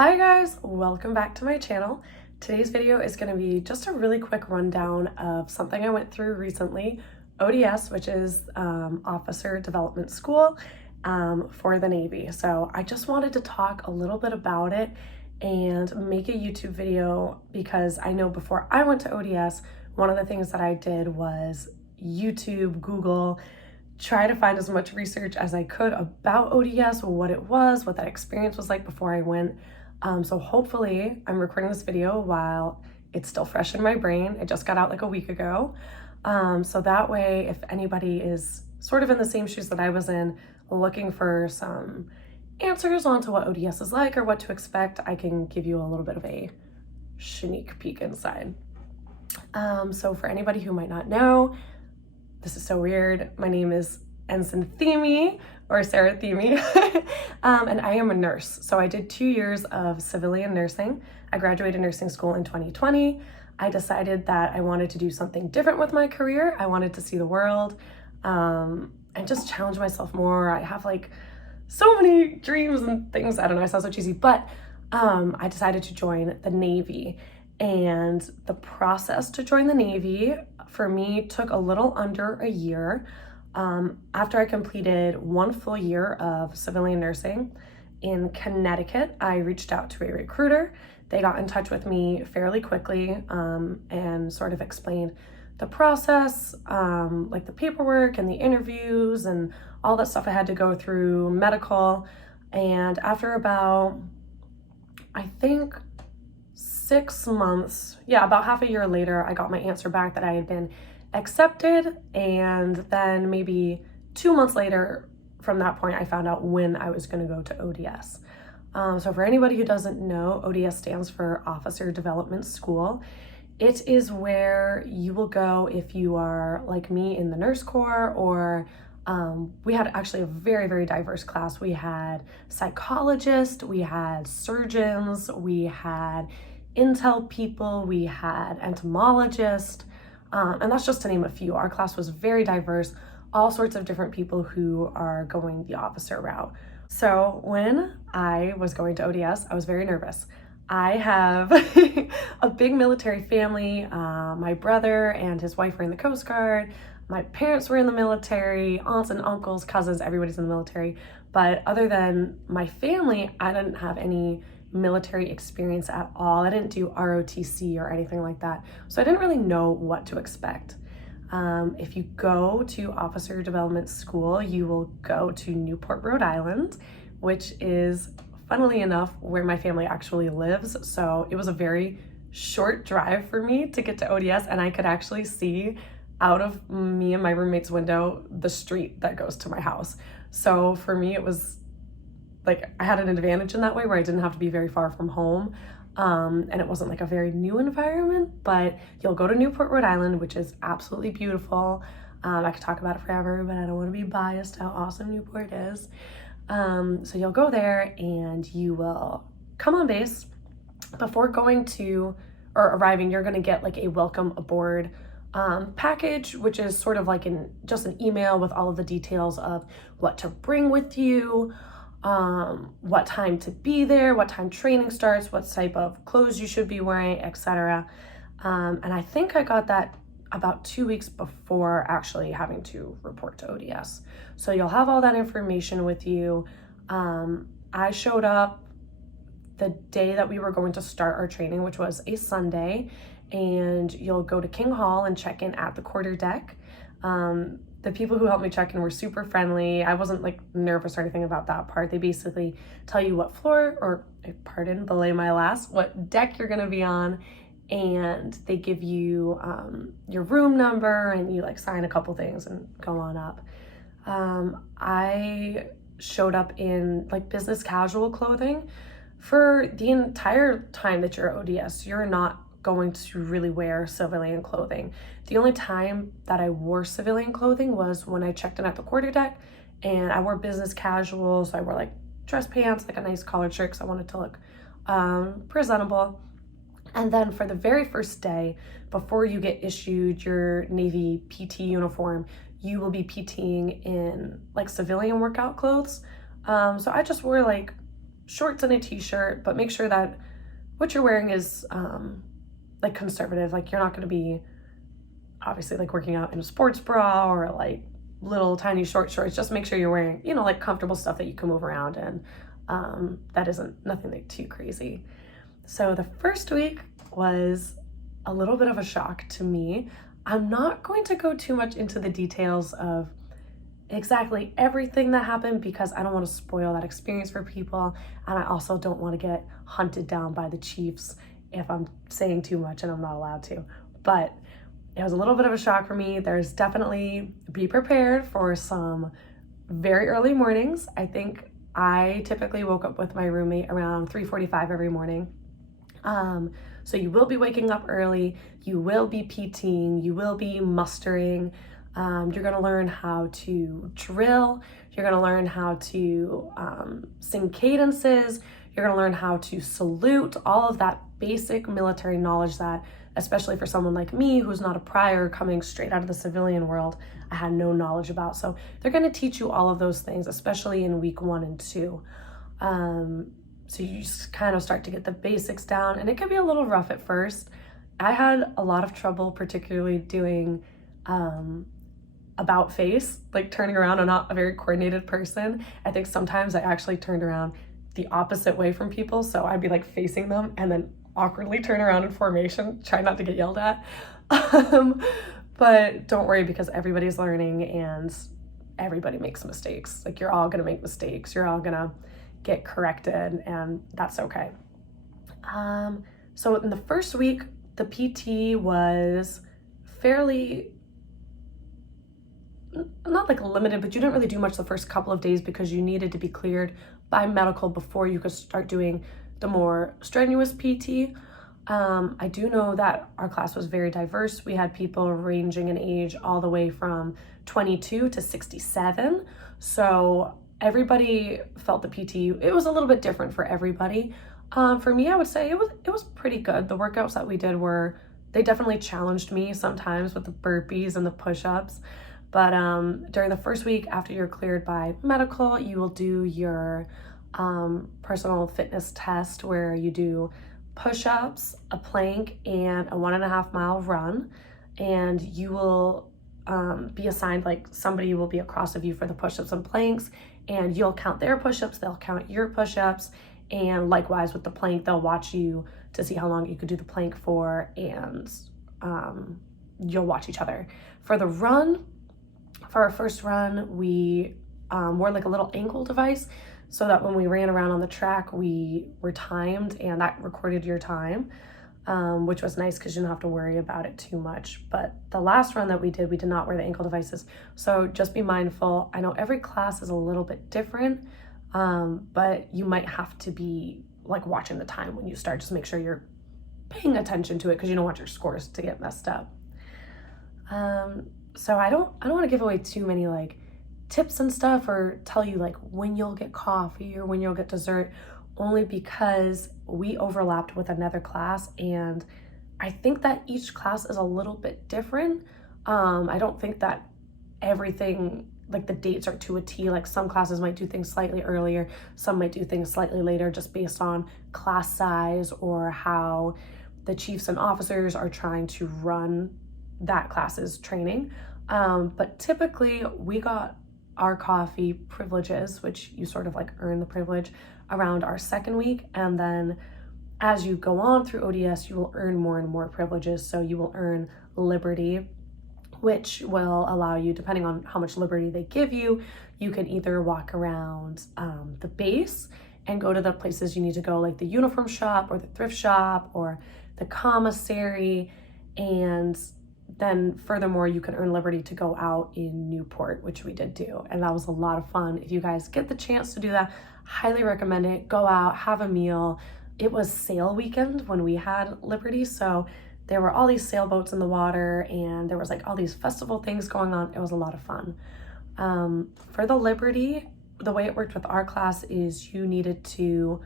Hi guys, welcome back to my channel. Today's video is going to be just a really quick rundown of something I went through recently, ODS, which is Officer Development School for the Navy. So I just wanted to talk a little bit about it and make a YouTube video because I know before I went to ODS, one of the things that I did was YouTube, Google, try to find as much research as I could about ODS, what it was, what that experience was like before I went. So hopefully I'm recording this video while it's still fresh in my brain. It just got out like a week ago. So that way, if anybody is sort of in the same shoes that I was in, looking for some answers onto what ODS is like or what to expect, I can give you a little bit of a sneak peek inside. So for anybody who might not know, this is so weird. My name is SarahThieme or SarahThieme, and I am a nurse. So I did 2 years of civilian nursing. I graduated nursing school in 2020. I decided that I wanted to do something different with my career. I wanted to see the world and just challenge myself more. I have like so many dreams and things. I don't know, I sound so cheesy, but I decided to join the Navy. And the process to join the Navy for me took a little under a year. After I completed 1 full year of civilian nursing in Connecticut, I reached out to a recruiter. They got in touch with me fairly quickly and sort of explained the process, like the paperwork and the interviews and all that stuff I had to go through, medical. And after about, I think, 6 months, about half a year later, I got my answer back that I had been accepted, and then maybe 2 months later from that point I found out when I was going to go to ODS. So for anybody who doesn't know, ODS stands for Officer Development School. It is where you will go if you are like me in the nurse corps, or we had actually a very, very diverse class. We had psychologists, we had surgeons, we had intel people, we had entomologists, and that's just to name a few. Our class was very diverse, all sorts of different people who are going the officer route. So when I was going to ODS, I was very nervous. I have a big military family. My brother and his wife were in the Coast Guard. My parents were in the military, aunts and uncles, cousins, everybody's in the military. But other than my family, I didn't have any military experience at all. I didn't do ROTC or anything like that. So I didn't really know what to expect. If you go to Officer Development School, you will go to Newport, Rhode Island, which is, funnily enough, where my family actually lives. So it was a very short drive for me to get to ODS, and I could actually see out of me and my roommate's window the street that goes to my house. So for me, it was like I had an advantage in that way where I didn't have to be very far from home. And it wasn't like a very new environment, but you'll go to Newport, Rhode Island, which is absolutely beautiful. I could talk about it forever, but I don't want to be biased how awesome Newport is. So you'll go there and you will come on base. Before going to or arriving, you're going to get like a welcome aboard package, which is sort of like just an email with all of the details of what to bring with you, what time to be there, what time training starts, what type of clothes you should be wearing, etc. And I think I got that about 2 weeks before actually having to report to ODS. So you'll have all that information with you. I showed up the day that we were going to start our training, which was a Sunday, and you'll go to King Hall and check in at the quarterdeck. The people who helped me check in were super friendly. I wasn't like nervous or anything about that part. They basically tell you what floor, or pardon, belay my last, what deck you're gonna be on, and they give you your room number, and you like sign a couple things and go on up. I showed up in like business casual clothing. For the entire time that you're ODS, you're not going to really wear civilian clothing. The only time that I wore civilian clothing was when I checked in at the quarterdeck, and I wore business casual, so I wore like dress pants, like a nice collared shirt because I wanted to look presentable. And then for the very first day, before you get issued your Navy PT uniform, you will be PTing in like civilian workout clothes. So I just wore like shorts and a t-shirt, but make sure that what you're wearing is like conservative. Like you're not going to be obviously like working out in a sports bra or like little tiny short shorts. Just make sure you're wearing, you know, like comfortable stuff that you can move around in. That isn't nothing like too crazy. So the first week was a little bit of a shock to me. I'm not going to go too much into the details of exactly everything that happened because I don't want to spoil that experience for people, and I also don't want to get hunted down by the chiefs if I'm saying too much and I'm not allowed to. But it was a little bit of a shock for me. There's definitely, be prepared for some very early mornings. I think I typically woke up with my roommate around 3:45 every morning. So you will be waking up early, you will be PTing, you will be mustering, you're gonna learn how to drill, you're gonna learn how to sing cadences, you're gonna learn how to salute, all of that basic military knowledge that, especially for someone like me who's not a prior coming straight out of the civilian world, I had no knowledge about. So they're gonna teach you all of those things, especially in week 1 and 2. So you just kind of start to get the basics down, and it can be a little rough at first. I had a lot of trouble, particularly doing about face, like turning around. I'm not a very coordinated person. I think sometimes I actually turned around the opposite way from people. So I'd be like facing them and then awkwardly turn around in formation, try not to get yelled at. But don't worry, because everybody's learning and everybody makes mistakes. Like you're all gonna make mistakes. You're all gonna get corrected, and that's okay. So in the first week, the PT was fairly, not like limited, but you didn't really do much the first couple of days because you needed to be cleared by medical before you could start doing the more strenuous PT. I do know that our class was very diverse. We had people ranging in age all the way from 22 to 67. So everybody felt the PT. It was a little bit different for everybody. For me, I would say it was pretty good. The workouts that we did they definitely challenged me sometimes with the burpees and the push-ups. But during the first week after you're cleared by medical, you will do your personal fitness test where you do push-ups, a plank, and a 1.5 mile run. And you will be assigned, like somebody will be across of you for the push-ups and planks, and you'll count their push-ups, they'll count your push-ups, and likewise with the plank, they'll watch you to see how long you could do the plank for, and you'll watch each other. For the run, for our first run, we wore like a little ankle device so that when we ran around on the track, we were timed and that recorded your time, which was nice because you didn't have to worry about it too much. But the last run that we did not wear the ankle devices. So just be mindful. I know every class is a little bit different, but you might have to be like watching the time when you start. Just make sure you're paying attention to it because you don't want your scores to get messed up. So I don't want to give away too many like tips and stuff or tell you like when you'll get coffee or when you'll get dessert, only because we overlapped with another class and I think that each class is a little bit different. I don't think that everything, like the dates are to a T. Like some classes might do things slightly earlier, some might do things slightly later just based on class size or how the chiefs and officers are trying to run that class's training. But typically we got our coffee privileges, which you sort of like earn the privilege around our second week. And then as you go on through ODS, you will earn more and more privileges. So you will earn liberty, which will allow you, depending on how much liberty they give you, you can either walk around the base and go to the places you need to go, like the uniform shop or the thrift shop or the commissary. And then furthermore, you can earn liberty to go out in Newport, which we did do. And that was a lot of fun. If you guys get the chance to do that, highly recommend it. Go out, have a meal. It was sail weekend when we had liberty. So there were all these sailboats in the water and there was like all these festival things going on. It was a lot of fun. For the liberty, the way it worked with our class is you needed to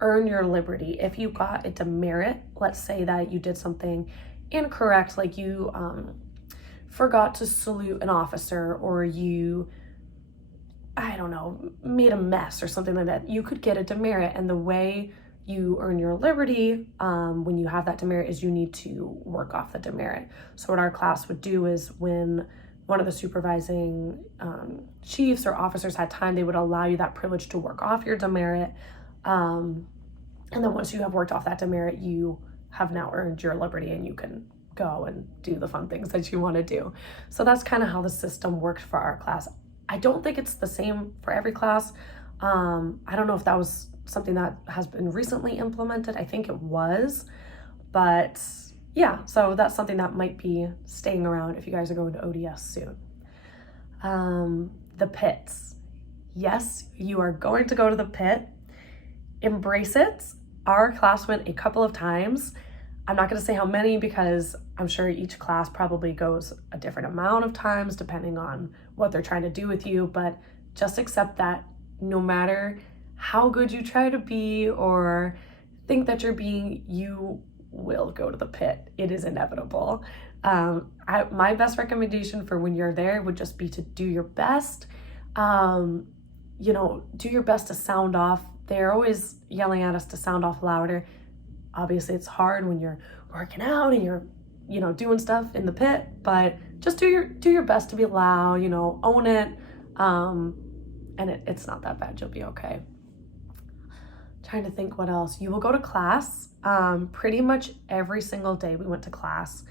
earn your liberty. If you got a demerit, let's say that you did something incorrect, like you forgot to salute an officer or you I don't know, made a mess or something like that, you could get a demerit. And the way you earn your liberty when you have that demerit is you need to work off the demerit. So what our class would do is when one of the supervising chiefs or officers had time, they would allow you that privilege to work off your demerit. And then once you have worked off that demerit, you have now earned your liberty and you can go and do the fun things that you want to do. So that's kind of how the system worked for our class. I don't think it's the same for every class. I don't know if that was something that has been recently implemented. I think it was, but yeah, so that's something that might be staying around if you guys are going to ODS soon. The pits. Yes, you are going to go to the pit. Embrace it. Our class went a couple of times. I'm not going to say how many because I'm sure each class probably goes a different amount of times depending on what they're trying to do with you, but just accept that no matter how good you try to be or think that you're being, you will go to the pit. It is inevitable. My best recommendation for when you're there would just be to do your best. Do your best to sound off. They're always yelling at us to sound off louder. Obviously it's hard when you're working out and you're, doing stuff in the pit, but just do your best to be loud, own it. And it's not that bad. You'll be okay. Trying to think what else. You will go to class. Pretty much every single day we went to class.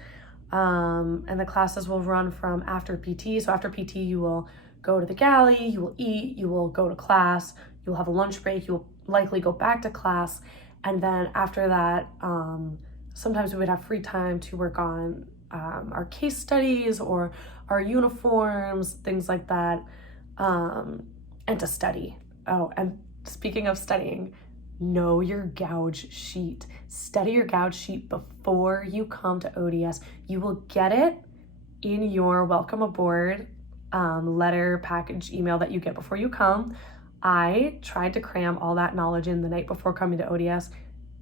And the classes will run from after PT. So after PT, you will go to the galley, you will eat, you will go to class, you'll have a lunch break, you'll likely go back to class. And then after that, sometimes we would have free time to work on our case studies or our uniforms, things like that, and to study. Oh, and speaking of studying, know your Gouge sheet. Study your Gouge sheet before you come to ODS. You will get it in your welcome aboard letter, package, email that you get before you come. I tried to cram all that knowledge in the night before coming to ODS.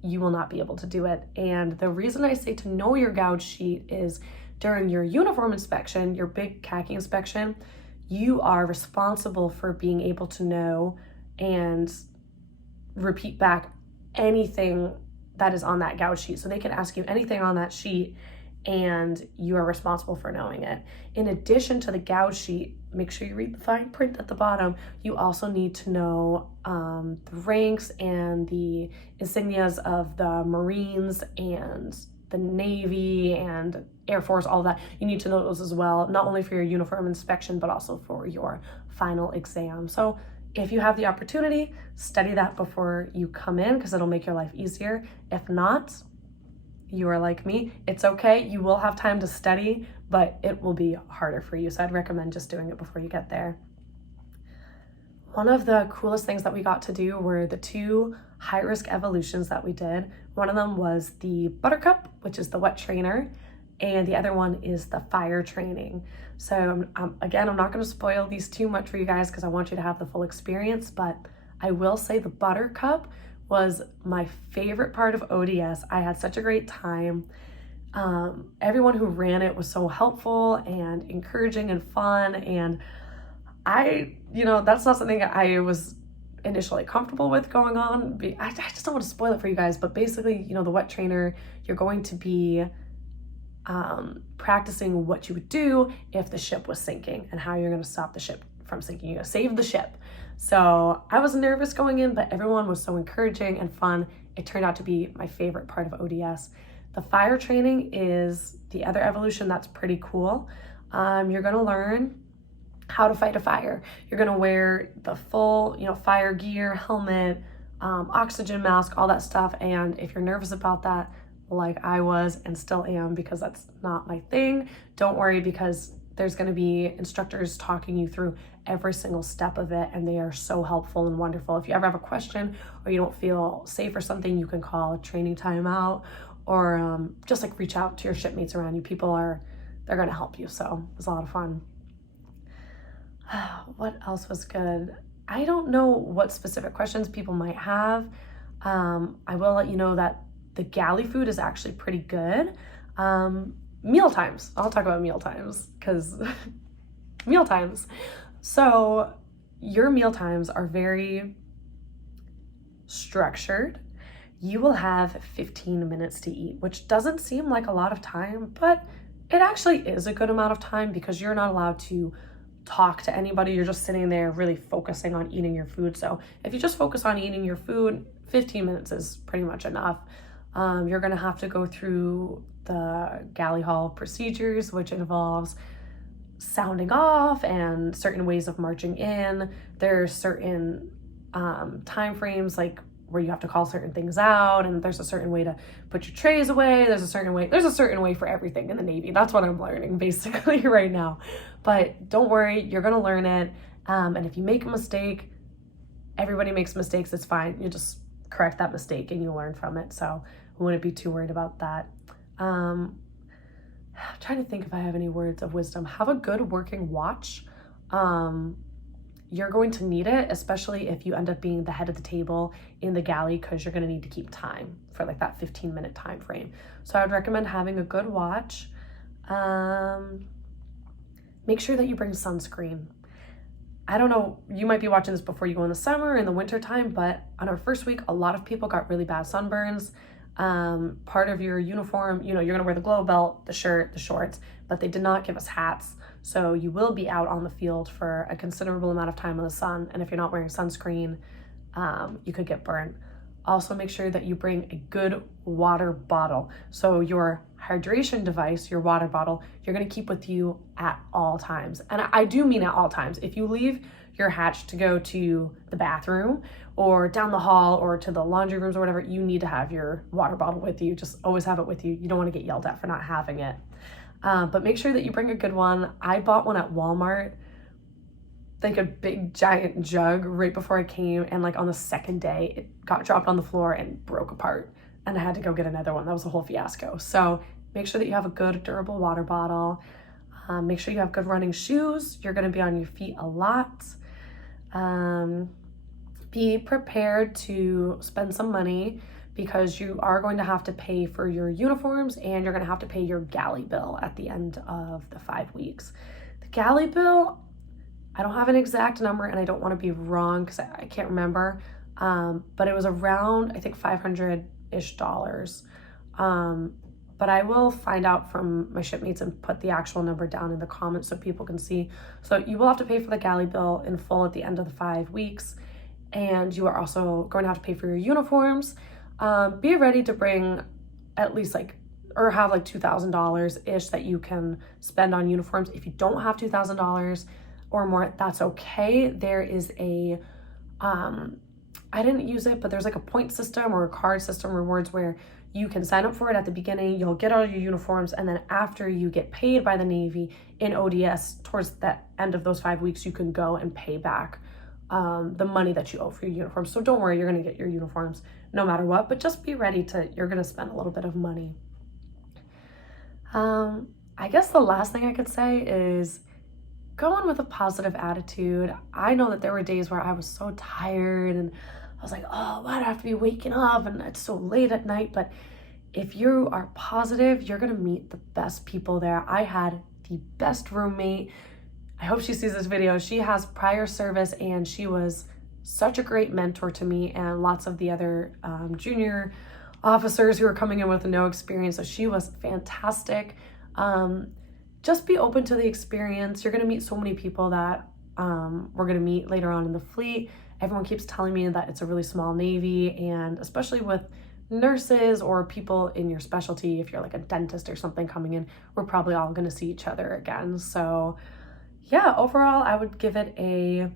You will not be able to do it. And the reason I say to know your Gouge sheet is during your uniform inspection, your big khaki inspection, you are responsible for being able to know and repeat back anything that is on that Gouge sheet. So they can ask you anything on that sheet and you are responsible for knowing it. In addition to the Gouge sheet, make sure you read the fine print at the bottom. You also need to know the ranks and the insignias of the Marines and the Navy and Air Force, all that. You need to know those as well, not only for your uniform inspection, but also for your final exam. So if you have the opportunity, study that before you come in because it'll make your life easier. If not, you are like me, it's okay. You will have time to study, but it will be harder for you. So I'd recommend just doing it before you get there. One of the coolest things that we got to do were the 2 high-risk evolutions that we did. One of them was the Buttercup, which is the wet trainer, and the other one is the fire training. So again, I'm not going to spoil these too much for you guys because I want you to have the full experience, but I will say the Buttercup was my favorite part of ODS. I had such a great time. Everyone who ran it was so helpful and encouraging and fun, and that's not something I was initially comfortable with going on. I just don't want to spoil it for you guys, but basically, the wet trainer, you're going to be practicing what you would do if the ship was sinking and how you're going to stop the ship from sinking. You're going to save the ship. So I was nervous going in, but everyone was so encouraging and fun. It turned out to be my favorite part of ODS. The fire training is the other evolution that's pretty cool. You're going to learn how to fight a fire. You're going to wear the full, fire gear, helmet, oxygen mask, all that stuff. And if you're nervous about that, like I was and still am because that's not my thing, don't worry because there's going to be instructors talking you through every single step of it, and they are so helpful and wonderful. If you ever have a question or you don't feel safe or something, you can call a training timeout or just reach out to your shipmates around you. They're going to help you. So it was a lot of fun. What else was good? I don't know what specific questions people might have. I will let you know that the galley food is actually pretty good. Meal times. I'll talk about meal times because meal times. So your meal times are very structured. You will have 15 minutes to eat, which doesn't seem like a lot of time, but it actually is a good amount of time because you're not allowed to talk to anybody. You're just sitting there really focusing on eating your food. So if you just focus on eating your food, 15 minutes is pretty much enough. You're gonna have to go through the Galley Hall procedures, which involves sounding off and certain ways of marching in. There's certain time frames like where you have to call certain things out, and there's a certain way to put your trays away. There's a certain way for everything in the Navy. That's what I'm learning basically right now. But don't worry, you're gonna learn it. And if you make a mistake, everybody makes mistakes, it's fine. You just correct that mistake and you learn from it. So I wouldn't be too worried about that. I'm trying to think if I have any words of wisdom. Have a good working watch. You're going to need it, especially if you end up being the head of the table in the galley, because you're going to need to keep time for like that 15-minute time frame. So I would recommend having a good watch. Make sure that you bring sunscreen. I don't know, you might be watching this before you go in the summer, in the winter time, but on our first week, a lot of people got really bad sunburns. Part of your uniform, you're gonna wear the glow belt, the shirt, the shorts, but they did not give us hats. So you will be out on the field for a considerable amount of time in the sun. And if you're not wearing sunscreen, you could get burnt. Also make sure that you bring a good water bottle. So your hydration device, your water bottle, you're gonna keep with you at all times. And I do mean at all times. If you leave your hatch to go to the bathroom or down the hall or to the laundry rooms or whatever, you need to have your water bottle with you. Just always have it with you. You don't want to get yelled at for not having it. But make sure that you bring a good one. I bought one at Walmart, like a big giant jug right before I came, and like on the second day it got dropped on the floor and broke apart and I had to go get another one. That was a whole fiasco. So make sure that you have a good durable water bottle. Make sure you have good running shoes. You're going to be on your feet a lot. Be prepared to spend some money because you are going to have to pay for your uniforms and you're going to have to pay your galley bill at the end of the 5 weeks. The galley bill, I don't have an exact number and I don't want to be wrong because I can't remember, but it was around, I think, $500-ish. But I will find out from my shipmates and put the actual number down in the comments so people can see. So you will have to pay for the galley bill in full at the end of the 5 weeks. And you are also going to have to pay for your uniforms. Be ready to bring at least or have like $2,000-ish that you can spend on uniforms. If you don't have $2,000 or more, that's okay. There is a, I didn't use it, but there's like a point system or a card system rewards where you can sign up for it at the beginning, you'll get all your uniforms, and then after you get paid by the Navy in ODS, towards the end of those 5 weeks, you can go and pay back the money that you owe for your uniforms. So don't worry, you're gonna get your uniforms no matter what, but just be ready you're gonna spend a little bit of money. I guess the last thing I could say is go in with a positive attitude. I know that there were days where I was so tired and I was like, oh, why do I have to be waking up and it's so late at night? But if you are positive, you're gonna meet the best people there. I had the best roommate. I hope she sees this video. She has prior service and she was such a great mentor to me and lots of the other junior officers who are coming in with no experience. So she was fantastic. Just be open to the experience. You're gonna meet so many people that we're gonna meet later on in the fleet. Everyone keeps telling me that it's a really small Navy, and especially with nurses or people in your specialty, if you're like a dentist or something coming in, we're probably all gonna see each other again. So yeah, overall, I would give it a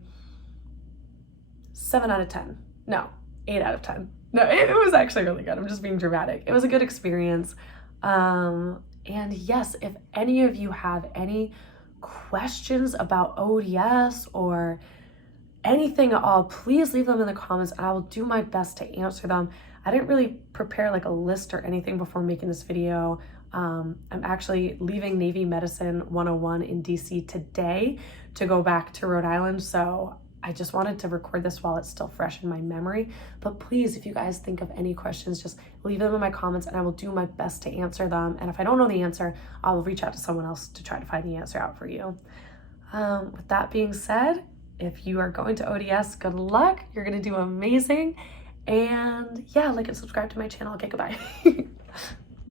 7 out of 10. No, 8 out of 10. No, it was actually really good. I'm just being dramatic. It was a good experience. And yes, if any of you have any questions about ODS or anything at all, please leave them in the comments and I will do my best to answer them. I didn't really prepare like a list or anything before making this video. I'm actually leaving Navy Medicine 101 in DC today to go back to Rhode Island. So I just wanted to record this while it's still fresh in my memory. But please, if you guys think of any questions, just leave them in my comments and I will do my best to answer them. And if I don't know the answer, I will reach out to someone else to try to find the answer out for you. With that being said, If you are going to ODS, good luck. You're gonna do amazing. And yeah, like and subscribe to my channel. Okay, goodbye.